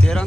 13,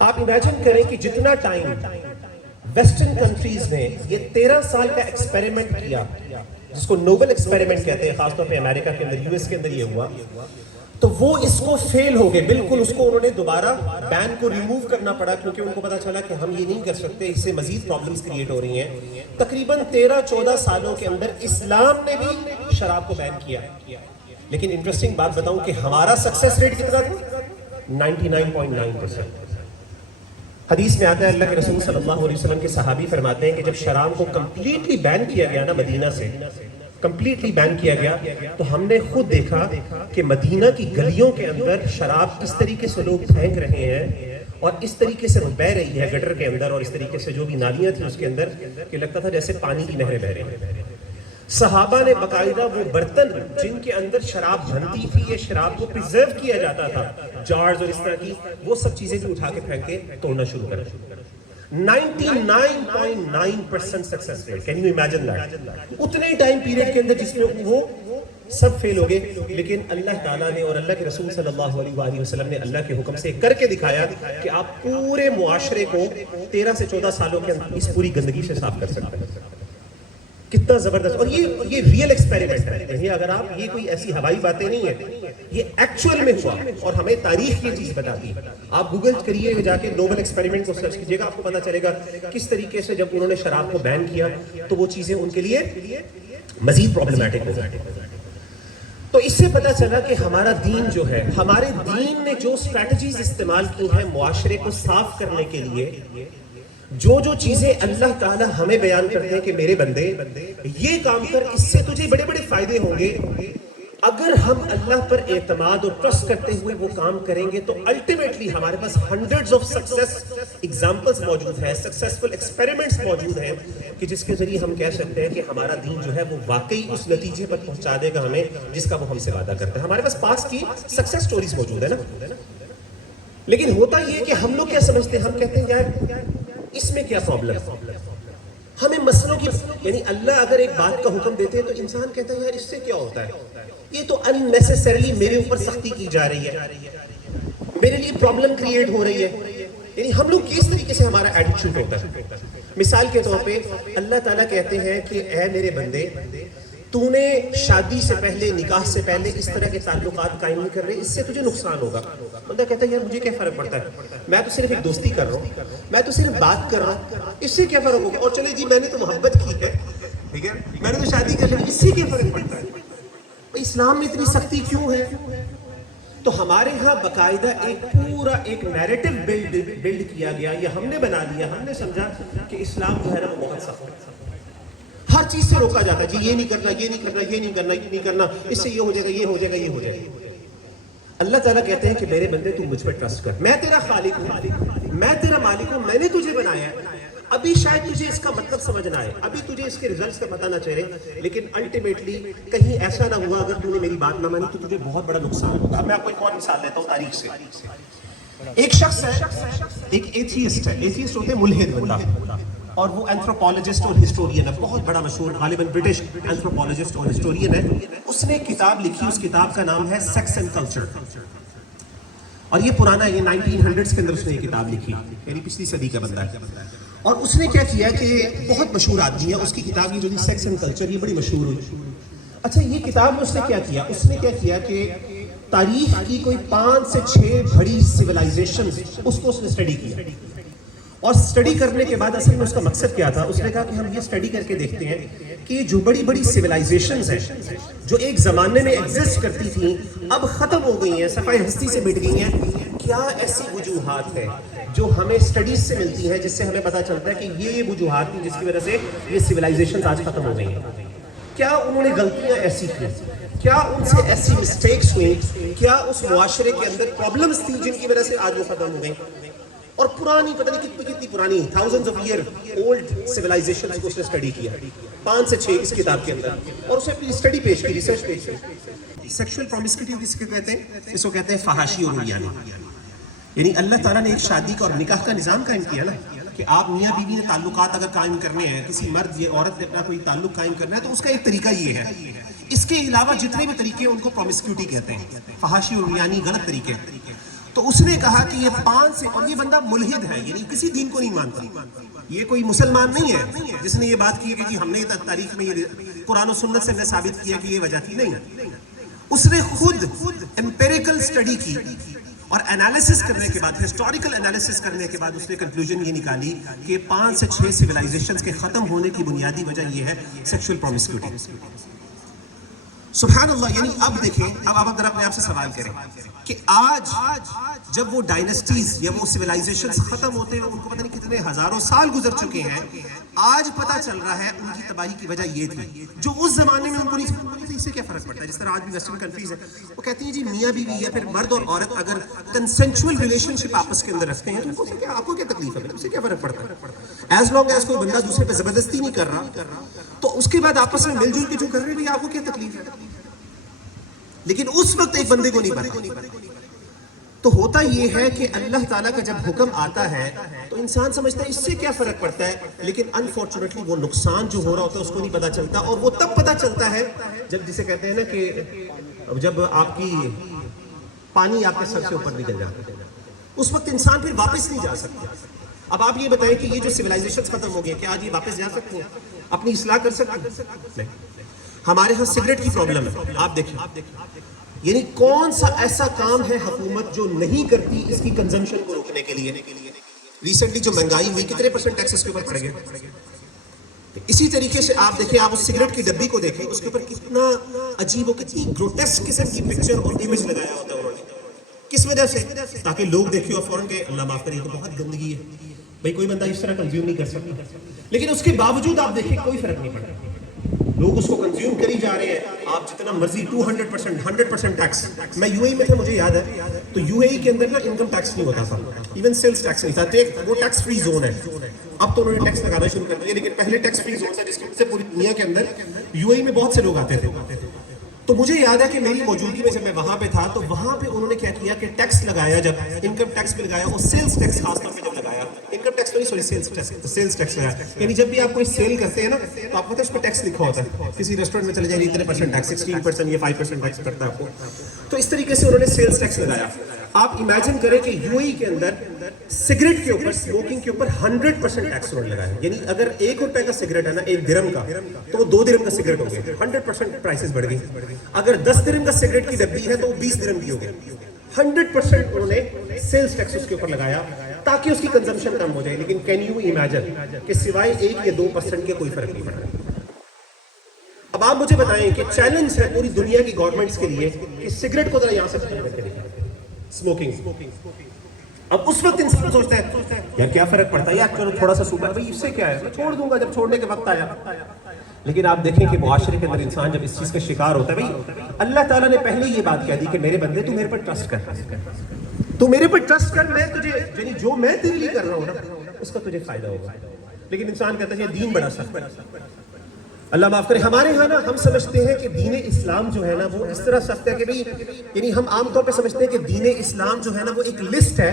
آپ امیجن کریں کہ جتنا ٹائم ویسٹرن کنٹریز نے یہ 13 سال کا ایکسپیریمنٹ کیا، جس کو نوبل ایکسپیریمنٹ کہتے ہیں، خاص طور پہ امریکہ کے اندر، یو ایس کے اندر یہ ہوا، تو وہ اس کو فیل ہو گئے بالکل. اس کو انہوں نے دوبارہ بین کو ریموو کرنا پڑا، کیونکہ ان کو پتا چلا کہ ہم یہ نہیں کر سکتے، اس سے مزید پرابلمز کریٹ ہو رہی ہیں. تقریباً 13-14 سالوں کے اندر اسلام نے بھی شراب کو بین کیا. لیکن انٹرسٹنگ بات بتاؤں کہ ہمارا سکسیس ریٹ کتنا تھا؟ 99.9%. حدیث میں آتا ہے، اللہ کے رسول صلی اللہ علیہ وسلم کے صحابی فرماتے ہیں کہ جب شراب کو کمپلیٹلی بین کیا گیا نا، مدینہ سے کمپلیٹلی بین کیا گیا، تو ہم نے خود دیکھا کہ مدینہ کی گلیوں کے اندر شراب کس طریقے سے لوگ پھینک رہے ہیں اور اس طریقے سے بہ رہی ہے گٹر کے اندر، اور اس طریقے سے جو بھی نالیاں تھیں اس کے اندر، کہ لگتا تھا جیسے پانی کی نہریں بہ رہی ہیں. صحابہ نے باقاعدہ وہ برتن جن کے اندر شراب بنتی تھی، یہ شراب کو پریزرو کیا جاتا تھا، جارز اور اس طرح کی، وہ سب چیزیں بھی اٹھا کے پھینک کے توڑنا شروع کرا. 99.9% success rate. Can you imagine that? اتنے ٹائم پیریڈ کے اندر جس میں وہ سب فیل ہو گئے، لیکن اللہ تعالیٰ نے اور اللہ کے رسول صلی اللہ علیہ وآلہ وسلم نے اللہ کے حکم سے کر کے دکھایا کہ آپ پورے معاشرے کو 13 سے 14 سالوں کے اندر اس پوری گندگی سے صاف کر سکتے ہیں. کتنا زبردست. اور یہ ریئل ایکسپیریمنٹ ہے. یعنی اگر آپ، یہ کوئی ایسی ہوائی باتیں نہیں ہیں، یہ ایکچوئل میں ہوا اور ہمیں تاریخ یہ چیز بتاتی ہے. آپ گوگل کریے جا کے نوبل ایکسپیریمنٹ کو سرچ کیجیے گا، آپ کو پتا چلے گا کس طریقے سے جب انہوں نے شراب کو بین کیا تو وہ چیزیں ان کے لیے مزید پرابلمٹک ہو گئی. تو اس سے پتا چلا کہ ہمارا دین جو ہے، ہمارے دین نے جو اسٹریٹجیز استعمال کی ہیں معاشرے کو صاف کرنے کے لیے، جو چیزیں اللہ تعالیٰ ہمیں بیان کرتے ہیں کہ میرے بندے یہ کام کر، اس سے تجھے بڑے بڑے فائدے ہوں گے. اگر ہم اللہ پر اعتماد اور ٹرسٹ کرتے ہوئے وہ کام کریں گے تو الٹیمیٹلی ہمارے پاس ہنڈریڈز آف سکسیس ایگزامپلز موجود ہیں، سکسیسفل ایکسپیریمنٹس موجود ہیں، کہ جس کے ذریعے ہم کہہ سکتے ہیں کہ ہمارا دین جو ہے وہ واقعی اس نتیجے پر پہنچا دے گا ہمیں جس کا وہ ہم سے وعدہ کرتا ہے. ہمارے پاس پاس کی سکسیس سٹوریز موجود ہے نا. لیکن ہوتا یہ کہ ہم لوگ کیا سمجھتے ہیں، ہم کہتے ہیں یار اس میں کیا پرابلم ہے. ہمیں مسئلوں کی، یعنی اللہ اگر ایک بات کا حکم دیتے ہیں تو انسان کہتا ہے یار اس سے کیا ہوتا ہے، یہ تو unnecessarily میرے اوپر سختی کی جا رہی ہے، میرے لیے پرابلم کریٹ ہو رہی ہے. یعنی ہم لوگ کس طریقے سے ہمارا ایٹیٹیوڈ ہوتا ہے. مثال کے طور پہ اللہ تعالیٰ کہتے ہیں کہ اے میرے بندے، تو نے شادی سے پہلے، نکاح سے پہلے اس طرح کے تعلقات قائم نہیں کر رہے، اس سے تجھے نقصان ہوگا. بندہ کہتا ہے یار مجھے کیا فرق پڑتا ہے، میں تو صرف ایک دوستی کر رہا ہوں، میں تو صرف بات کر رہا ہوں، اس سے کیا فرق ہوگا. اور چلے جی میں نے تو محبت کی ہے، ٹھیک ہے، میں نے تو شادی کر لی، اس سے کیا فرق پڑتا ہے. اسلام میں اتنی سختی کیوں ہے؟ تو ہمارے ہاں باقاعدہ ایک نیریٹو بلڈ کیا گیا، یہ ہم نے بنا لیا. ہم نے سمجھا کہ اسلام جو ہے نا وہ بہت سخت ہے، ہر چیز سے روکا جاتا ہے. جی یہ نہیں کرنا، یہ نہیں کرنا، یہ نہیں کرنا، یہ نہیں کرنا، اس سے یہ ہو جائے گا، یہ ہو جائے گا، یہ ہو جائے گا. اللہ تعالیٰ کہتے ہیں کہ میرے بندے تم مجھ پر ٹرسٹ کر، میں تیرا خالق ہوں، میں تیرا مالک ہوں، میں نے تجھے بنایا ہے. ابھی شاید تجھے اس کا مطلب سمجھ نہ آئے، ابھی تجھے اس کے ریزلٹس کا پتہ نہ چلے، لیکن الٹیمیٹلی کہیں ایسا نہ ہوا اگر تو نے میری بات نہ مانی تو تجھے بہت بڑا نقصان ہوگا. اب میں آپ کو ایک اور مثال دیتا ہوں تاریخ سے. ایک شخص ہے، ایک ایتھیسٹ ہے. ایتھیسٹ ہوتے ہیں ملحد بندہ، اور وہ اینتھروپولوجسٹ اور ہسٹورین ہے، بہت بڑا مشہور، غالباً برٹش اینتھروپولوجسٹ اور ہسٹورین ہے. اس نے کتاب لکھی، اس کتاب کا نام ہے سیکس اینڈ کلچر، اور یہ پرانا، یہ 1900s کے اندر اس نے یہ کتاب لکھی، یعنی پچھلی صدی کا بندہ ہے. اور اس نے کیا کیا کہ بہت مشہور آدمی ہے، اس کی کتاب یہ جو سیکس اینڈ کلچر یہ بڑی مشہور ہوئی. اچھا یہ کتاب میں اس نے کیا کیا، اس نے کیا کیا کہ تاریخ کی کوئی 5 سے 6 بڑی سویلائزیشن اس کو اس نے اسٹڈی کیا. اور اسٹڈی کرنے کے بعد اصل میں اس کا مقصد کیا تھا، اس نے کہا کہ ہم یہ اسٹڈی کر کے دیکھتے ہیں کہ جو بڑی بڑی سویلائزیشنز ہیں جو ایک زمانے میں ایگزسٹ کرتی تھیں اب ختم ہو گئی ہیں، صفحہ ہستی سے مٹ گئی ہیں، کیا ایسی وجوہات ہیں جو ہمیں اسٹڈیز سے ملتی ہیں جس سے ہمیں پتہ چلتا ہے کہ یہ وجوہات ہیں جس کی وجہ سے یہ سویلائزیشنز آج ختم ہو گئی ہیں. کیا انہوں نے غلطیاں ایسی کی، کیا ان سے ایسی مسٹیکس ہوئی، کیا اس معاشرے کے اندر پرابلمز تھی جن کی وجہ سے آج وہ ختم ہو گئی. اور پرانی، پتہ نہیں کتنی پرانی، thousands of year old civilizations کو اس نے اسٹڈی کیا، 5 سے 6 اس کتاب کے اندر، اور اسے اپنی اسٹڈی پیش کی، ریسرچ پیش کی. سیکشل پرومسکیوٹی کس کو کہتے ہیں؟ اس کو کہتے ہیں فحاشی اور عریانی. یعنی اللہ تعالیٰ نے ایک شادی کا اور نکاح کا نظام قائم کیا نا، کہ آپ میاں بیوی نے تعلقات اگر قائم کرنے ہیں، کسی مرد یا عورت نے اپنا کوئی تعلق قائم کرنا ہے تو اس کا ایک طریقہ یہ ہے. اس کے علاوہ جتنے بھی طریقے ان کو پرومسکیوٹی کہتے ہیں، فحاشی اور عریانی غلط طریقے. تو اس نے کہا کہ یہ 5 سے، اور یہ بندہ ملحد ہے، یعنی کسی دین کو نہیں مانتا، یہ کوئی مسلمان نہیں ہے جس نے یہ بات کی ہے کہ جی ہم نے تاریخ میں یہ قرآن و سنت سے ہم نے ثابت کیا کہ یہ وجہ تھی، نہیں، اس نے خود امپیریکل سٹڈی کی اور انالیسس کرنے کے بعد، ہسٹوریکل انالیسس کرنے کے بعد اس نے کنکلوژن یہ نکالی کہ 5 سے 6 سویلائزیشنز کے ختم ہونے کی بنیادی وجہ یہ ہے سیکشل پرومسکیوٹی۔ سبحان اللہ، یعنی اب دیکھیں، اب آپ اپنے آپ سے سوال کریں کہ آج جب وہ ڈائنسٹیز یا وہ سویلائزیشنز ختم ہوتے ہیں، ان کو پتہ نہیں کتنے ہزاروں سال گزر چکے ہیں، آج پتہ چل رہا ہے ان کی تباہی کی وجہ یہ تھی جو اس زمانے میں ان کو نہیں سمجھا تھی۔ اس سے کیا فرق پڑتا ہے؟ جس طرح آج بھی ویسٹرن کنٹریز ہے، وہ کہتی ہیں جی میاں بیوی یا پھر مرد اور عورت اگر کنسنچول ریلیشن شپ آپس کے اندر رکھتے ہیں تو ان کو کیا، آپ کو کیا تکلیف ہے؟ اس سے کیا فرق پڑتا ہے؟ ایز لانگ ایز کوئی بندہ دوسرے پہ زبردستی نہیں کر رہا، تو اس کے بعد آپس میں مل جل کے جو کر رہے ہیں آپ کو کیا تکلیف ہے؟ لیکن اس وقت ایک بندے کو نہیں پتا۔ تو ہوتا یہ ہے کہ اللہ تعالیٰ کا جب حکم آتا ہے تو انسان سمجھتا ہے اس سے کیا فرق پڑتا ہے، لیکن انفارچونیٹلی وہ نقصان جو ہو رہا ہوتا ہے اس کو نہیں پتا چلتا، اور وہ تب پتا چلتا ہے جب، جسے کہتے ہیں نا کہ جب آپ کی پانی آپ کے سر سے اوپر نکل جاتا ہے، اس وقت انسان پھر واپس نہیں جا سکتا۔ اب آپ یہ بتائیں کہ یہ جو سویلائزیشن ختم ہو گیا، کیا آج یہ واپس جا سکتے ہیں، اپنی اصلاح کر سکتے ہیں؟ ہمارے ہاں سگریٹ کی پرابلم ہے، آپ دیکھیں، یعنی کون سا ایسا کام ہے حکومت جو نہیں کرتی اس کی کنزمپشن کو روکنے کے لیے؟ ریسنٹلی جو مہنگائی ہوئی، کتنے % ٹیکس اس کے اوپر پڑ گیا؟ اسی طریقے سے آپ دیکھیں، آپ اس سگریٹ کی ڈبی کو دیکھیں، اس کے اوپر کتنا عجیب و کتنی گروٹیسک قسم کی پکچر اور امیج لگایا ہوتا ہے انہوں نے، کس وجہ سے؟ تاکہ لوگ دیکھیں اور فوراً کہ اللہ معاف کرے، یہ تو بہت گندگی ہے، بھائی کوئی بندہ اس طرح کنزیوم نہیں کر سکتا، لیکن اس کے باوجود آپ دیکھیں کوئی فرق نہیں پڑتا، لوگ اس کو کنزیوم کری جا رہے ہیں، آپ جتنا مرضی 200%، 100% ٹیکس۔ میں یو اے ای میں تھا، مجھے یاد ہے، تو یو اے ای کے اندر نا انکم ٹیکس نہیں ہوتا تھا، ایون سیلز ٹیکس نہیں تھا، وہ ٹیکس فری زون ہے۔ اب تو انہوں نے ٹیکس لگانا شروع کر دیا، لیکن پہلے ٹیکس فری زون تھا جس کی وجہ سے پوری دنیا کے اندر یو اے ای میں بہت سے لوگ آتے تھے۔ تو مجھے یاد ہے کہ میری موجودگی میں جب میں وہاں پہ تھا تو وہاں پہ انہوں نے کیا کیا کہ ٹیکس لگایا، جب انکم ٹیکس پہ لگایا، اور سیلز ٹیکس خاص طور پہ جب لگایا، انکم ٹیکس تو نہیں، سوری سیلز ٹیکس لگایا، یعنی جب بھی آپ کوئی سیل کرتے ہیں نا تو آپ کو اس پہ ٹیکس لکھا ہوتا ہے، کسی ریسٹورینٹ میں چلے جائیں اتنے % ٹیکس، 16% یا 5% ٹیکس کرتا ہے آپ کو، تو اس طریقے سے انہوں نے سیلز ٹیکس لگایا۔ آپ امیجن کریں کہ یو اے ای کے اندر سگریٹ کے اوپر، اسموکنگ کے اوپر 100% ٹیکس انہوں نے لگایا، یعنی اگر 1 روپے کا سگریٹ ہے نا، 1 درہم کا، تو وہ 2 درہم کا سگریٹ ہو گیا، 100% پرائسز بڑھ گئی۔ اگر 10 درہم کا سگریٹ کی ڈبی ہے تو وہ 20 درہم کی ہو گئی، 100% انہوں نے سیلز ٹیکس اس کے اوپر لگایا تاکہ اس کی کنزمپشن کم ہو جائے۔ لیکن کین یو امیجن کہ سوائے 1 یا 2% کے کوئی فرق نہیں پڑا۔ اب آپ مجھے بتائیں کہ چیلنج ہے پوری دنیا کی گورنمنٹس کے لیے کہ سگریٹ کو ذرا یہاں سے ختم کریں، اسموکنگ۔ اب اس وقت انسان سوچتا ہے یار کیا فرق پڑتا ہے، یار چلو تھوڑا سا سوپر، بھائی اس سے کیا ہے، میں چھوڑ دوں گا جب چھوڑنے کے وقت آیا۔ لیکن آپ دیکھیں کہ معاشرے کے اندر انسان جب اس چیز کا شکار ہوتا ہے، بھائی اللہ تعالیٰ نے پہلے یہ بات کہہ دی کہ میرے بندے تو میرے پر ٹرسٹ کر، تو میرے پر ٹرسٹ کر، میں تجھے، یعنی جو میں تیرے لیے کر رہا ہوں نا اس کا تجھے فائدہ ہوگا۔ لیکن انسان کہتا ہے یہ دین بڑا سخت ہے، اللہ معاف کرے۔ ہمارے ہاں نا ہم سمجھتے ہیں کہ دین اسلام جو ہے نا وہ اس طرح سخت ہے کہ بھئی، یعنی ہم عام طور پہ سمجھتے ہیں کہ دین اسلام جو ہے نا وہ ایک لسٹ ہے،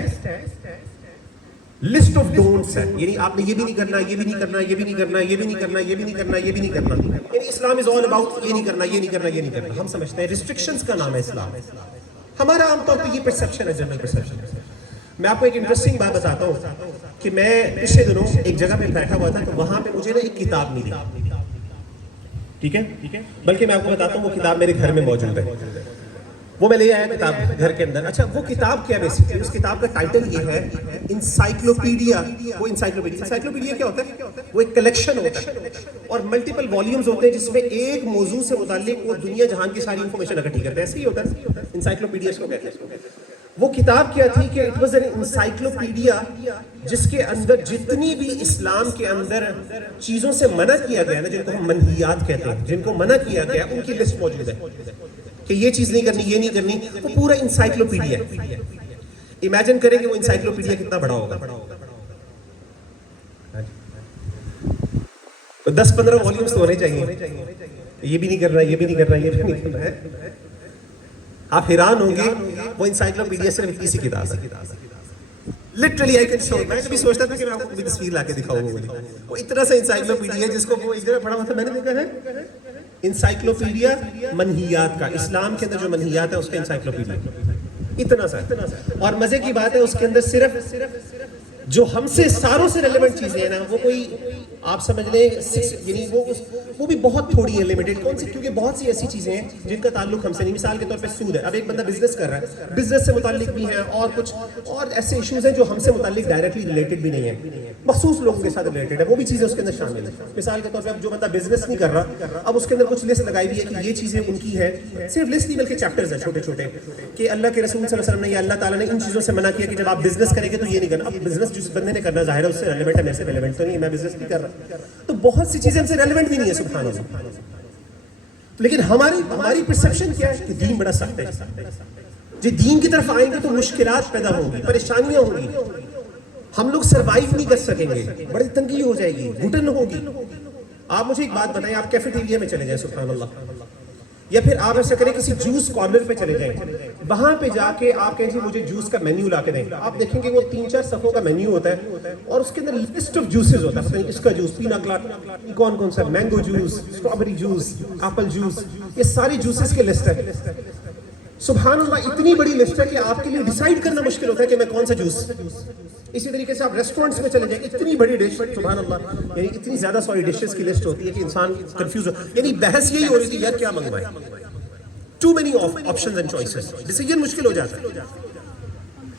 لسٹ آف ڈونٹس ہے، یعنی آپ نے یہ بھی نہیں کرنا، یہ بھی نہیں کرنا، یہ بھی نہیں کرنا، یہ بھی نہیں کرنا، یہ بھی نہیں کرنا، یہ بھی نہیں کرنا، یعنی اسلام از آل اباؤٹ یہ نہیں کرنا، یہ نہیں کرنا، یہ نہیں کرنا۔ ہم سمجھتے ہیں ریسٹرکشنز کا نام ہے اسلام، ہمارا عام طور پہ یہ پرسیپشن ہے، جنرل پرسیپشن۔ میں آپ کو ایک انٹرسٹنگ بات بتاتا ہوں کہ میں پچھلے دنوں ایک جگہ پہ بیٹھا ہوا تھا تو وہاں پہ مجھے نا ایک کتاب ملی، ٹھیک ہے، بلکہ میں آپ کو بتاتا ہوں وہ کتاب میرے گھر میں موجود ہے، وہ میں لے آیا کتاب گھر کے اندر۔ اچھا وہ کتاب کیا بیسکلی، اس کتاب کا ٹائٹل یہ ہے انسائکلوپیڈیا۔ وہ انسائکلوپیڈیا کیا ہوتا ہے؟ وہ ایک کلیکشن ہوتا ہے اور ملٹیپل والیومز ہوتے ہیں جس میں ایک موضوع سے متعلق وہ دنیا جہان کی ساری انفارمیشن اکٹھی کرتے ہیں، ایسے ہی ہوتا ہے انسائکلوپیڈیا کو کہتے ہیں۔ وہ کتاب کیا تھی کہ اٹ واز این انسائکلوپیڈیا جس کے اندر جتنی بھی اسلام کے اندر چیزوں سے منع کیا گیا نا، جن کو ہم منہیات کہتے ہیں، جن کو منع کیا گیا ان کی لسٹ موجود ہے کہ یہ چیز نہیں کرنی، یہ نہیں کرنی، وہ پورا انسائکلوپیڈیا ہے۔ امیجن کریں کہ وہ انسائکلوپیڈیا کتنا بڑا ہوگا، 10-15 والیومز تو ہونے چاہیے، یہ بھی نہیں کرنا، یہ بھی نہیں کرنا، یہ بھی نہیں کرنا ہے۔ آپ حیران ہوں گے وہ انسائکلوپیڈیا صرف اتنی سی کتاب ہے، لٹرلی آئی کین شو۔ میں کبھی سوچتا تھا کہ میں آپ کو تصویر لا کے دکھاؤں گا، وہ اتنا سا انسائکلوپیڈیا ہے جس کو وہ ایک جگہ پڑھا ہوا تھا، میں نے دیکھا ہے انسائکلوپیڈیا منہیات کا، اسلام کے اندر جو منہیات ہے اس کا انسائکلوپیڈیا، اتنا سا. اور مزے کی بات ہے اس کے اندر صرف جو ہم سے ساروں سے ریلیونٹ چیزیں ہیں نا وہ کوئی آپ سمجھ لیں یعنی وہ بھی بہت تھوڑی ہے لمیٹڈ. کون سی؟ کیونکہ بہت سی ایسی چیزیں ہیں جن کا تعلق ہم سے نہیں. مثال کے طور پہ سود ہے. اب ایک بندہ بزنس کر رہا ہے, بزنس سے متعلق بھی ہیں اور کچھ اور ایسے ایشوز ہیں جو ہم سے متعلق ڈائریکٹلی ریلیٹڈ بھی نہیں ہیں, مخصوص لوگوں کے ساتھ ریلیٹڈ ہے, وہ بھی چیزیں اس کے اندر شامل ہیں. مثال کے طور پہ اب جو بندہ بزنس نہیں کر رہا, اب اس کے اندر کچھ لسٹ لگائی ہوئی ہے کہ یہ چیزیں ان کی ہیں, صرف لسٹ نہیں بلکہ چیپٹرز ہیں چھوٹے چھوٹے, کہ اللہ کے رسول صلی اللہ علیہ وسلم نے یا اللہ تعالیٰ نے ان چیزوں سے منع کیا کہ جب آپ بزنس کریں گے تو یہ نہیں کرنا. اب بزنس جس بندے نے کرنا ظاہر ہے اس سے ریلیونٹ ہے, میرے سے ریلیونٹ تو نہیں ہے, میں بزنس نہیں کر رہا. تو بہت سی چیزیں ہم سے ریلیونٹ بھی نہیں ہے سبحان اللہ. لیکن ہماری پرسیپشن کیا ہے کہ دین بڑا سخت ہے. جی دین کی طرف آئیں گے تو مشکلات پیدا ہوں گی, پریشانیاں ہوں گی, ہم لوگ سروائیو نہیں کر سکیں گے, بڑی تنگی ہو جائے گی, گھٹن ہوگی. آپ مجھے ایک بات بتائیں, آپ کیفیٹیریا میں چلے جائیں سبحان اللہ, یا پھر آپ ایسا کریں کسی جوس کارنر پہ چلے جائیں, وہاں پہ جا کے آپ کہیں جی مجھے جوس کا مینیو لا کے دیں. آپ دیکھیں گے وہ 3-4 صفحوں کا مینیو ہوتا ہے اور اس کے اندر لسٹ آف جوسز ہوتا ہے. پتہ نہیں اس کا جوس, پینا کلاڈ, کون کون سا, mango juice, strawberry juice, apple juice, یہ ساری جوسز کی لسٹ ہے. سبحان اللہ اتنی بڑی لسٹ ہے کہ آپ کے لیے ڈیسائیڈ کرنا مشکل ہوتا ہے کہ میں کون سا جوس. اسی طریقے سے آپ ریسٹورنٹس میں چلے جائیں, اتنی بڑی ڈش سبحان اللہ, یعنی اتنی زیادہ سوری ڈشز کی لسٹ ہوتی ہے کہ انسان کنفیوز ہو. یعنی بحث یہی ہو رہی تھی یار کیا منگوائیں, too many options and choices, decision مشکل ہو جاتا ہے.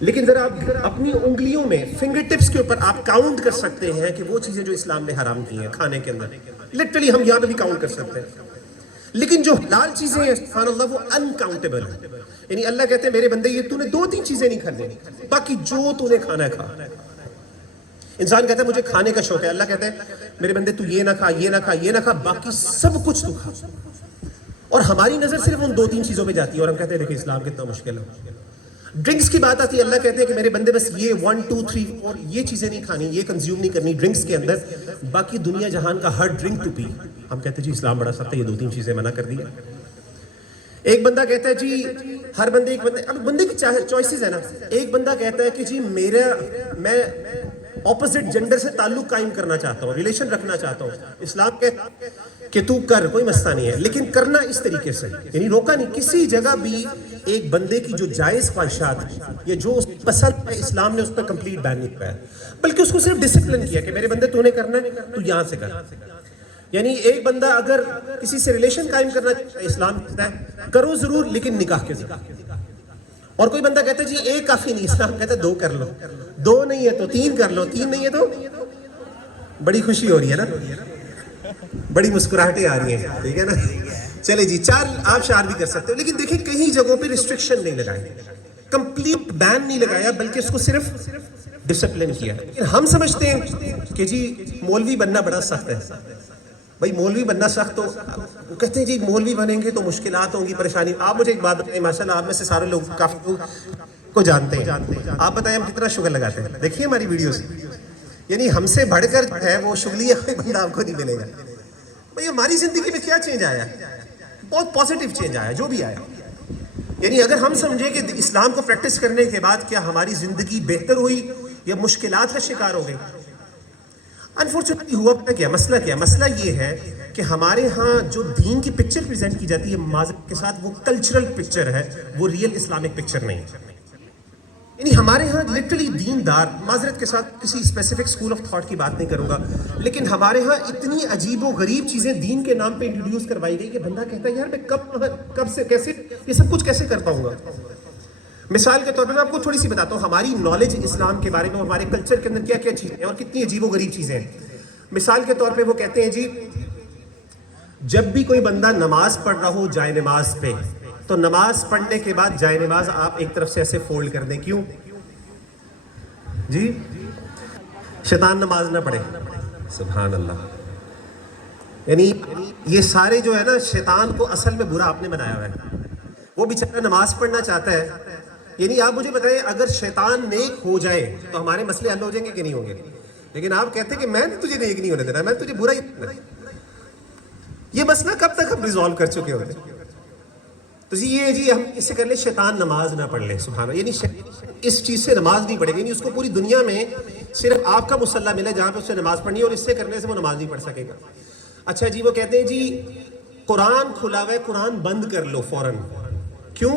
لیکن ذرا آپ اپنی انگلیوں میں فنگر ٹپس کے اوپر آپ کاؤنٹ کر سکتے ہیں کہ وہ چیزیں جو اسلام نے حرام کی ہیں کھانے کے اندر, لٹرلی ہم یہاں پہ بھی کاؤنٹ کر سکتے ہیں. لیکن جو حلال چیزیں ہیں سبحان اللہ وہ انکاؤنٹیبل ہیں. یعنی اللہ کہتے ہیں میرے بندے یہ تو نے 2-3 چیزیں نہیں کھانے, باقی جو تو نے کھانا ہے کھا. انسان کہتا ہے مجھے کھانے کا شوق ہے, اللہ کہتا ہے میرے بندے تو یہ نہ کھا, یہ نہ کھا, یہ نہ کھا, باقی سب کچھ تو کھا. اور ہماری نظر صرف ان 2-3 چیزوں پہ جاتی ہے اور ہم کہتے ہیں دیکھیں اسلام کتنا مشکل ہے. ڈرنکس کی بات آتی ہے, اللہ کہتے ہیں کہ میرے بندے بس یہ 1, 2, 3 اور یہ چیزیں نہیں کھانی, یہ کنزیوم نہیں کرنی ڈرنکس کے اندر, باقی دنیا جہان کا ہر ڈرنک تو پی. ہم کہتے ہیں جی اسلام بڑا سخت ہے, یہ 2-3 چیزیں منع کر دی ہے. ایک بندہ کہتا ہے جی ہر بندے اب بندے کی چوائسیز ہے نا. ایک بندہ کہتا ہے کہ جی میں اپوزٹ جینڈر سے تعلق قائم کرنا چاہتا ہوں, ریلیشن رکھنا چاہتا ہوں. اسلام کہتا ہے کہ تو کر, کوئی مسئلہ نہیں ہے, لیکن کرنا اس طریقے سے, یعنی روکا نہیں. کسی جگہ بھی ایک بندے کی جو جائز خواہشات یا جو پسند ہے اسلام نے اس پر کمپلیٹ بین نہیں کیا, بلکہ اس کو صرف ڈسپلن کیا کہ میرے بندے تو نے کرنا ہے تو یہاں سے کر. یعنی ایک بندہ اگر کسی سے ریلیشن قائم کرنا چاہتا ہے, اسلام کہتا ہے کرو ضرور لیکن نکاح کے ذریعے. اور کوئی بندہ کہتا ہے جی ایک کافی نہیں, اسلام کہتا ہے 2 کر لو, 2 نہیں ہے تو 3 کر لو, 3 نہیں ہے تو. بڑی خوشی ہو رہی ہے نا, بڑی مسکراہٹیں آ رہی ہیں, ٹھیک ہے نا. چلے جی 4 آپ شعار بھی کر سکتے ہو, لیکن دیکھیں کہیں جگہوں پہ ریسٹرکشن نہیں لگائی, کمپلیٹ بین نہیں لگایا, بلکہ اس کو صرف ڈسپلن کیا. ہم سمجھتے ہیں کہ جی مولوی بننا بڑا سخت ہے. بھائی مولوی بننا سخت تو کہتے ہیں جی مولوی بنیں گے تو مشکلات ہوں گی, پریشانی. آپ مجھے ایک بات بتائیں, ماشاءاللہ آپ میں سے سارے لوگ کافی کو جانتے ہیں, آپ بتائیں ہم کتنا شغل لگاتے ہیں. دیکھیے ہماری ویڈیوز, یعنی ہم سے بڑھ کر ہے وہ شغلیہ کوئی بندہ آپ کو نہیں ملے گا. بھئی ہماری زندگی میں کیا چینج آیا, بہت پازیٹیو چینج آیا جو بھی آیا. یعنی اگر ہم سمجھیں کہ اسلام کو پریکٹس کرنے کے بعد کیا ہماری زندگی بہتر ہوئی یا مشکلات کا شکار ہو گئی. انفارچونیٹلی ہوا پتہ کیا مسئلہ, مسئلہ یہ ہے کہ ہمارے ہاں جو دین کی پکچر پریزنٹ کی جاتی ہے معذرت کے ساتھ, وہ کلچرل پکچر ہے, وہ ریئل اسلامک پکچر نہیں ہے. یعنی ہمارے ہاں لٹرلی دیندار, معذرت کے ساتھ کسی اسپیسیفک اسکول آف تھاٹ کی بات نہیں کروں گا, لیکن ہمارے ہاں اتنی عجیب و غریب چیزیں دین کے نام پہ انٹروڈیوس کروائی گئی کہ بندہ کہتا ہے یار میں کب سے کیسے یہ سب کچھ کیسے کر پاؤں گا. مثال کے طور پر میں آپ کو تھوڑی سی بتاتا ہوں ہماری نالج اسلام کے بارے میں, ہمارے کلچر کے اندر کیا کیا چیزیں ہیں اور کتنی عجیب و غریب چیزیں ہیں. مثال کے طور پہ وہ کہتے ہیں جی جب بھی کوئی بندہ نماز پڑھ رہا ہو جائے نماز پہ, تو نماز پڑھنے کے بعد جائے نماز آپ ایک طرف سے ایسے فولڈ کر دیں. کیوں جی؟ شیطان نماز نہ پڑھے. سبحان اللہ. یعنی یہ سارے جو ہے نا شیطان کو اصل میں برا آپ نے بنایا ہوا ہے. وہ بیچارہ نماز پڑھنا چاہتا ہے. یعنی آپ مجھے بتائیں اگر شیطان نیک ہو جائے تو ہمارے مسئلے حل ہو جائیں گے کہ نہیں ہوں گے؟ لیکن آپ کہتے ہیں کہ میں تجھے نیک نہیں ہونے دینا, میں تجھے برا ہی. یہ مسئلہ کب تک ہم ریزالو کر چکے ہوتے ہیں؟ تو یہ جی ہم اس سے کر لیں شیطان نماز نہ پڑھ لے. سبحان اللہ. یعنی اس چیز سے نماز نہیں پڑھے گی, یعنی اس کو پوری دنیا میں صرف آپ کا مصلی ملے جہاں پہ اس سے نماز پڑھنی ہے, اور اس سے کرنے سے وہ نماز نہیں پڑھ سکے گا. اچھا جی وہ کہتے ہیں جی قرآن کھلا ہوا ہے, قرآن بند کر لو فوراً. کیوں؟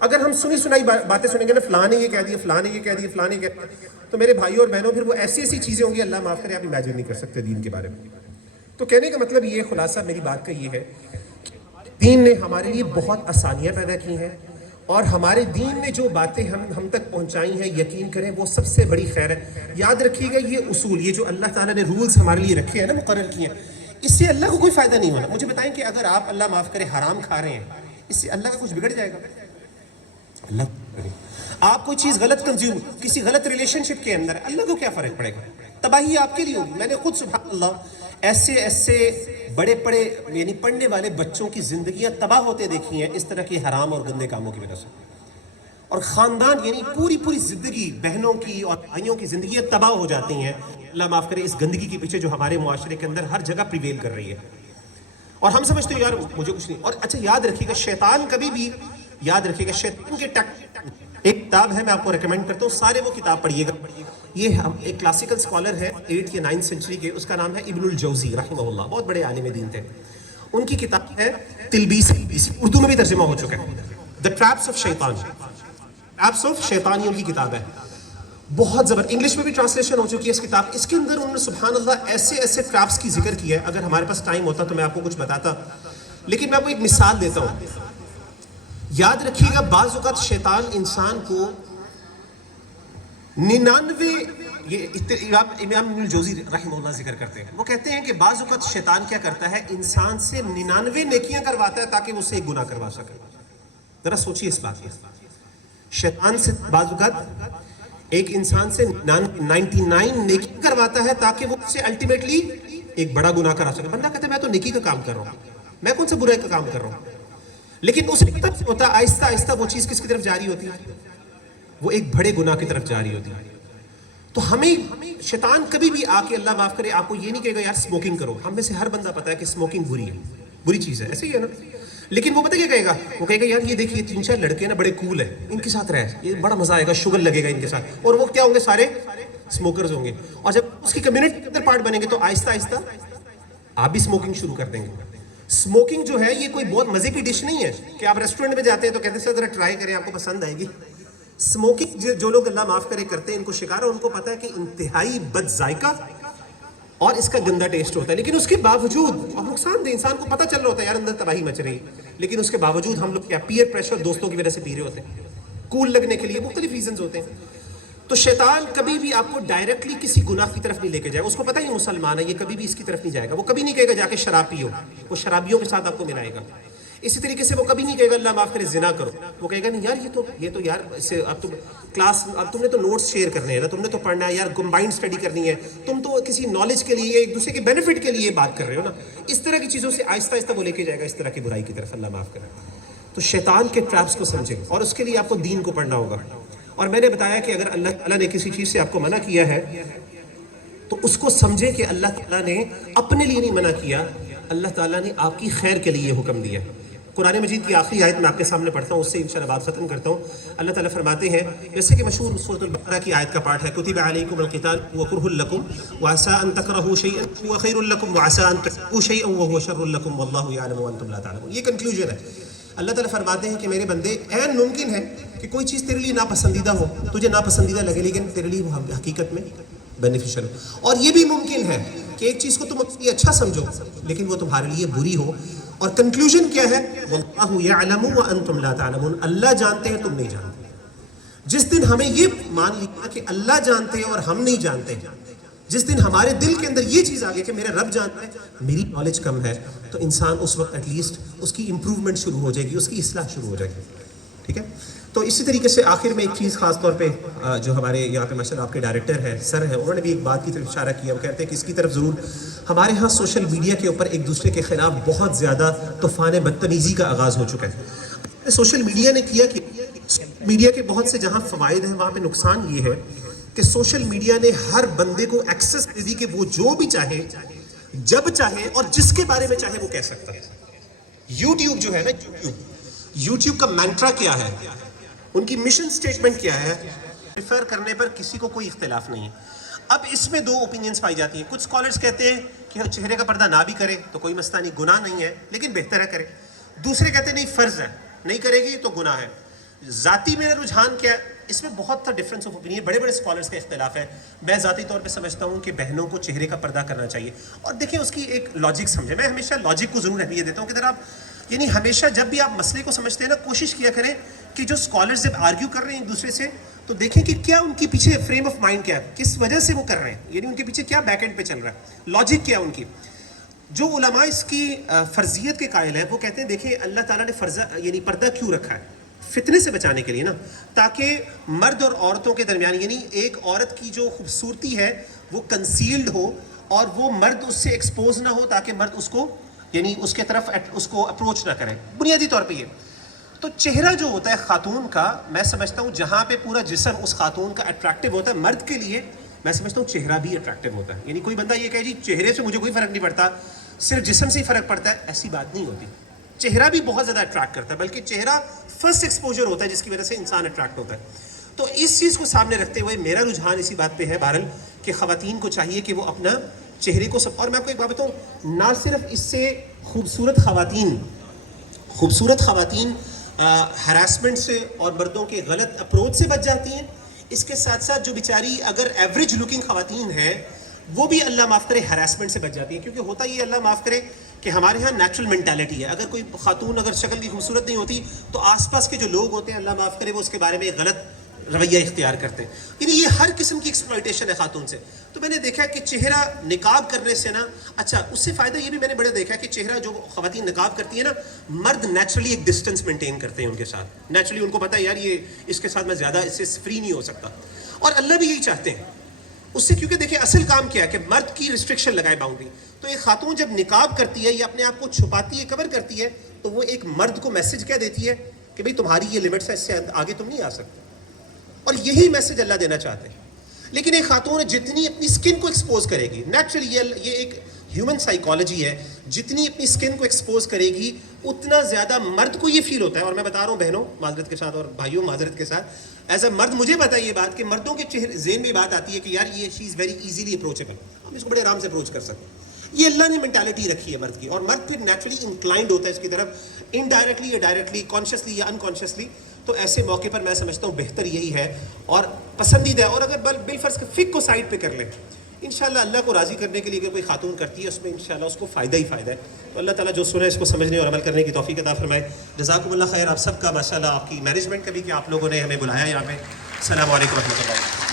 اگر ہم سنی سنائی باتیں سنیں گے نا، فلاں نے یہ کہہ دیا، فلاں نے یہ کہہ دیا، فلاں نے یہ کہہ دیا، تو میرے بھائیوں اور بہنوں پھر وہ ایسی ایسی چیزیں ہوں گی اللہ معاف کرے آپ امیجن نہیں کر سکتے دین کے بارے میں. تو کہنے کا مطلب یہ خلاصہ میری بات کا یہ ہے کہ دین نے ہمارے لیے بہت آسانیاں پیدا کی ہیں، اور ہمارے دین نے جو باتیں ہم تک پہنچائی ہیں یقین کریں وہ سب سے بڑی خیر ہے. یاد رکھیے گا یہ اصول، یہ جو اللہ تعالیٰ نے رولز ہمارے لیے رکھے ہیں نا، مقرر کیے ہیں، اس سے اللہ کو کوئی فائدہ نہیں ہونا. مجھے بتائیں کہ اگر آپ اللہ معاف کرے حرام کھا رہے ہیں، اس سے اللہ کا کچھ بگڑ جائے گا؟ اللہ کرے آپ کوئی چیز غلط کنزیوم، کسی غلط ریلیشن شپ کے اندر، اللہ کو کیا فرق پڑے گا؟ تباہی آپ کے لیے ہوگی. میں نے خود سبحان اللہ ایسے بڑے یعنی پڑھنے والے بچوں کی زندگیاں تباہ ہوتے دیکھی ہیں اس طرح کے حرام اور گندے کاموں کی وجہ سے. اور خاندان یعنی پوری زندگی، بہنوں کی اور بھائیوں کی زندگیاں تباہ ہو جاتی ہیں اللہ معاف کرے اس گندگی کے پیچھے جو ہمارے معاشرے کے اندر ہر جگہ پریویل کر رہی ہے. اور ہم سمجھتے ہیں یار مجھے کچھ نہیں. اور اچھا یاد رکھیے گا شیطان کبھی بھی، یاد رکھیے گا شیطان کے ایک کتاب ہے، میں آپ کو ریکمینڈ کرتا ہوں سارے وہ کتاب پڑھیے گا. یہ ہم ایک کلاسیکل اسکالر ہے 8 یا 9 سینچری کے، اس کا نام ہے ابن الجوزی رحمہ اللہ، بہت بڑے عالم دین تھے. ان کی کتاب ہے تلبیس، اردو میں بھی ترجمہ ہو چکا ہے، دا ٹریپس آف شیطان، ٹریپس آف شیطان ان کی کتاب ہے. بہت زبردست، انگلش میں بھی ٹرانسلیشن ہو چکی ہے اس کتاب. اس کے اندر انہوں نے سبحان اللہ ایسے ٹریپس کی ذکر کیا ہے. اگر ہمارے پاس ٹائم ہوتا تو میں آپ کو کچھ بتاتا، لیکن میں آپ کو ایک مثال دیتا ہوں. یاد رکھیے گا بعض اوقات شیطان انسان کو 99، یہ امام ابن الجوزی رحمہ اللہ ذکر کرتے ہیں، وہ کہتے ہیں کہ بعض اوقات شیطان کیا کرتا ہے، انسان سے 99 نیکیاں کرواتا ہے تاکہ وہ اسے ایک گناہ کروا سکے. ذرا سوچیے اس بات میں، شیطان سے بعض اوقات ایک انسان سے 99 نیکی کرواتا ہے تاکہ وہ اسے الٹیمیٹلی ایک بڑا گناہ کرا سکے. بندہ کہتا ہے میں تو نیکی کا کام کر رہا ہوں، میں کون سا برائی کا کام کر رہا ہوں، لیکن اس کی طرف ہوتا آہستہ آہستہ وہ چیز کس کی طرف جاری ہوتی ہے، وہ ایک بڑے گناہ کی طرف جاری ہوتی ہے. تو ہمیں شیطان کبھی بھی آ کے اللہ معاف کرے آپ کو یہ نہیں کہے گا یار اسموکنگ کرو. ہم میں سے ہر بندہ پتا ہے کہ اسموکنگ بری چیز ہے، ایسے ہی ہے نا. لیکن وہ پتہ کیا کہے گا، وہ کہے گا یار یہ دیکھیے 3-4 لڑکے نا بڑے کول ہیں، ان کے ساتھ رہ، یہ بڑا مزہ آئے گا، شوگر لگے گا ان کے ساتھ. اور وہ کیا ہوں گے، سارے اسموکرز ہوں گے. اور جب اس کی کمیونٹی کے اندر پارٹ بنیں گے تو آہستہ آہستہ آپ بھی اسموکنگ شروع کر دیں گے. اسموکنگ جو ہے یہ کوئی بہت مزے کی ڈش نہیں ہے کہ آپ ریسٹورنٹ میں جاتے ہیں تو کہتے ہیں سر ذرا ٹرائی کریں آپ کو پسند آئے گی. اسموکنگ جو لوگ اللہ معاف کرے کرتے ہیں ان کو شکار ہے، ان کو پتا ہے کہ انتہائی بد ذائقہ اور اس کا گندا ٹیسٹ ہوتا ہے. لیکن اس کے باوجود اور نقصان دہ، انسان کو پتہ چل رہا ہوتا ہے یار اندر تباہی مچ رہی، لیکن اس کے باوجود ہم لوگ کیا پیئر پریشر دوستوں کی وجہ سے پی رہے ہوتے ہیں، کول لگنے کے لیے مختلف ریزنز ہوتے ہیں. تو شیطان کبھی بھی آپ کو ڈائریکٹلی کسی گناہ کی طرف نہیں لے کے جائے. اس کو پتہ ہی مسلمان ہے، یہ کبھی بھی اس کی طرف نہیں جائے گا. وہ کبھی نہیں کہے گا جا کے شراب پیو، وہ شرابیوں کے ساتھ آپ کو ملائے گا. اسی طریقے سے وہ کبھی نہیں کہے گا اللہ معاف کرے زنا کرو. وہ کہے گا نہیں یار یہ تو یار اسے اب تم کلاس، اب تم نے تو نوٹس شیئر کرنے ہیں نا، تم نے تو پڑھنا ہے یار، کمبائنڈ اسٹڈی کرنی ہے، تم تو کسی نالج کے لیے ایک دوسرے کے بینیفٹ کے لیے بات کر رہے ہو نا. اس طرح کی چیزوں سے آہستہ آہستہ وہ لے کے جائے گا اس طرح کی برائی کی طرف، اللہ معاف کرے. تو شیطان کے ٹریپس کو سمجھیں اور اس کے لیے آپ کو دین کو پڑھنا ہوگا. اور میں نے بتایا کہ اگر اللہ تعالیٰ نے کسی چیز سے آپ کو منع کیا ہے تو اس کو سمجھے کہ اللہ تعالیٰ نے اپنے لیے نہیں منع کیا، اللہ تعالیٰ نے آپ کی خیر کے لیے یہ حکم دیا. قرآن مجید کی آخری آیت میں آپ کے سامنے پڑھتا ہوں، اس سے انشاءاللہ بات ختم کرتا ہوں. اللہ تعالیٰ فرماتے ہیں، جیسے کہ مشہور سورۃ البقرہ کی آیت کا پارٹ ہے، کتب علیکم القتال وکرہ لکم وعسى ان تکرہوا شیئا وهو خیر لکم وعسى ان تحبوا شیئا وهو شر لکم واللہ یعلم وانتم لا تعلمون. یہ کنکلوژن ہے. اللہ تعالیٰ فرماتے ہیں کہ میرے بندے عین ممکن ہے کہ کوئی چیز تیرے لیے ناپسندیدہ ہو، تجھے ناپسندیدہ لگے، لیکن تیرے لیے وہ حقیقت میں بینیفیشل ہو. اور یہ بھی ممکن ہے کہ ایک چیز کو تم اپنے لیے اچھا سمجھو لیکن وہ تمہارے لیے بری ہو. اور کنکلوژن کیا ہے، واللہ یعلم وانتم لا تعلمون، اللہ جانتے ہیں تم نہیں جانتے. جس دن ہمیں یہ مان لیا کہ اللہ جانتے ہیں اور ہم نہیں جانتے، جس دن ہمارے دل کے اندر یہ چیز آ گئی کہ میرا رب جانتا ہے میری نالج کم ہے، تو انسان اس وقت ایٹ لیسٹ اس کی امپروومنٹ شروع ہو جائے گی، اس کی اصلاح شروع ہو جائے گی. ٹھیک ہے. تو اسی طریقے سے آخر میں ایک چیز خاص طور پہ جو ہمارے یہاں پہ ماشاءاللہ آپ کے ڈائریکٹر ہیں، سر ہیں، انہوں نے بھی ایک بات کی طرف اشارہ کیا. وہ کہتے ہیں کہ اس کی طرف ضرور ہمارے ہاں سوشل میڈیا کے اوپر ایک دوسرے کے خلاف بہت زیادہ طوفان بدتمیزی کا آغاز ہو چکا ہے. سوشل میڈیا نے کیا کہ میڈیا کے بہت سے جہاں فوائد ہیں وہاں پہ نقصان یہ ہے کہ سوشل میڈیا نے ہر بندے کو ایکسس دے دی کہ وہ جو بھی چاہے جب چاہے اور جس کے بارے میں چاہے وہ کہہ سکتا ہے. یوٹیوب جو ہے نا، یوٹیوب کا مینٹرا کیا ہے، ان کی مشن سٹیٹمنٹ کیا ہے، پریفر کرنے پر کسی کو کوئی اختلاف نہیں ہے. اب اس میں 2 اوپینینز پائی جاتی ہیں. کچھ اسکالرز کہتے ہیں کہ چہرے کا پردہ نہ بھی کرے تو کوئی مسئلہ نہیں، گناہ نہیں ہے، لیکن بہتر ہے کرے. دوسرے کہتے ہیں نہیں فرض ہے، نہیں کرے گی تو گناہ ہے. ذاتی میرا رجحان کیا ہے، اس میں بہت سا ڈفرینس آف اوپینین، بڑے بڑے اسکالرس کا اختلاف ہے. میں ذاتی طور پہ سمجھتا ہوں کہ بہنوں کو چہرے کا پردہ کرنا چاہیے. اور دیکھیں اس کی ایک لاجک سمجھیں. میں ہمیشہ لاجک کو ضرور اہمیت دیتا ہوں کہ اگر آپ یعنی ہمیشہ جب بھی آپ مسئلے کو سمجھتے ہیں نا، کوشش کیا کریں کہ جو اسکالرز جب آرگیو کر رہے ہیں ایک دوسرے سے تو دیکھیں کہ کیا ان کے پیچھے فریم آف مائنڈ کیا ہے، کس وجہ سے وہ کر رہے ہیں، یعنی ان کے پیچھے کیا بیک اینڈ پہ چل رہا ہے، لاجک کیا ان کی. جو علماء اس کی فرضیت کے قائل ہیں وہ کہتے ہیں دیکھیں اللہ تعالیٰ نے یعنی پردہ کیوں رکھا ہے؟ فتنے سے بچانے کے لیے نا، تاکہ مرد اور عورتوں کے درمیان یعنی ایک عورت کی جو خوبصورتی ہے وہ کنسیلڈ ہو اور وہ مرد اس سے ایکسپوز نہ ہو، تاکہ مرد اس کو یعنی اس کے طرف اس کو اپروچ نہ کرے. بنیادی طور پہ یہ تو چہرہ جو ہوتا ہے خاتون کا، میں سمجھتا ہوں جہاں پہ پورا جسم اس خاتون کا اٹریکٹیو ہوتا ہے، مرد کے لیے میں سمجھتا ہوں چہرہ بھی اٹریکٹیو ہوتا ہے. یعنی کوئی بندہ یہ کہے جی چہرے سے مجھے کوئی فرق نہیں پڑتا، صرف جسم سے ہی فرق پڑتا ہے، ایسی بات نہیں ہوتی. چہرہ بھی بہت زیادہ اٹریکٹ کرتا ہے، بلکہ چہرہ فرسٹ ایکسپوجر ہوتا ہے جس کی وجہ سے انسان اٹریکٹ ہوتا ہے. تو اس چیز کو سامنے رکھتے ہوئے میرا رجحان اسی بات پہ ہے بہرحال کہ خواتین کو چاہیے کہ وہ اپنا چہرے کو اور میں آپ کو ایک بات بتاؤں، نہ صرف اس سے خوبصورت خواتین ہراسمنٹ سے اور مردوں کے غلط اپروچ سے بچ جاتی ہیں، اس کے ساتھ ساتھ جو بیچاری اگر ایوریج لکنگ خواتین ہیں وہ بھی اللہ معاف کرے ہراسمنٹ سے بچ جاتی ہیں. کیونکہ ہوتا یہ اللہ معاف کرے کہ ہمارے ہاں نیچرل مینٹالٹی ہے، اگر کوئی خاتون اگر شکل کی خوبصورت نہیں ہوتی تو آس پاس کے جو لوگ ہوتے ہیں اللہ معاف کرے وہ اس کے بارے میں غلط رویہ اختیار کرتے ہیں. یعنی یہ ہر قسم کی ایکسپلائٹیشن ہے خاتون سے. تو میں نے دیکھا کہ چہرہ نقاب کرنے سے نا، اچھا اس سے فائدہ یہ بھی میں نے بڑا دیکھا کہ چہرہ جو خواتین نقاب کرتی ہیں نا، مرد نیچرلی ایک ڈسٹینس مینٹین کرتے ہیں ان کے ساتھ. نیچرلی ان کو پتہ ہے یار یہ اس کے ساتھ میں زیادہ اس سے فری نہیں ہو سکتا، اور اللہ بھی یہی چاہتے ہیں اس سے. کیونکہ دیکھیں اصل کام کیا ہے کہ مرد کی ریسٹرکشن لگائے باؤنڈری. تو ایک خاتون جب نقاب کرتی ہے یا اپنے آپ کو چھپاتی ہے، کور کرتی ہے، تو وہ ایک مرد کو میسج کیا دیتی ہے کہ بھئی تمہاری یہ لمٹس ہے، اس سے آگے تم نہیں آ سکتے. اور یہی میسج اللہ دینا چاہتے ہیں. لیکن ایک خاتون جتنی اپنی سکن کو ایکسپوز کرے گی، نیچرلی یہ ایک ہیومن سائیکالوجی ہے، جتنی اپنی سکن کو ایکسپوز کرے گی اتنا زیادہ مرد کو یہ فیل ہوتا ہے. اور میں بتا رہا ہوں بہنوں معذرت کے ساتھ اور بھائیوں معذرت کے ساتھ، ایز اے مرد مجھے پتا ہے یہ بات کہ مردوں کے چہرے ذہن میں بات آتی ہے کہ یار یہ شی از ویری ایزیلی اپروچیبل، ہم اس کو بڑے آرام سے اپروچ کر سکتے ہیں. یہ اللہ نے مینٹالٹی رکھی ہے مرد کی، اور مرد پھر نیچرلی انکلائنڈ ہوتا ہے اس کی طرف، انڈائریکٹلی یا ڈائریکٹلی، کانشیسلی یا انکانشیسلی. تو ایسے موقع پر میں سمجھتا ہوں بہتر یہی ہے اور پسندیدہ ہے. اور اگر بالفرض فک کو سائڈ پہ کر لیں، انشاءاللہ اللہ کو راضی کرنے کے لیے اگر کوئی خاتون کرتی ہے اس میں انشاءاللہ اس کو فائدہ ہی فائدہ ہے. تو اللہ تعالیٰ جو سنا ہے اس کو سمجھنے اور عمل کرنے کی توفیق عطا فرمائے. جزاکم اللہ خیر آپ سب کا، ماشاءاللہ آپ کی مینجمنٹ کا بھی کہ آپ لوگوں نے ہمیں بلایا یہاں پہ. السلام علیکم و رحمۃ اللہ.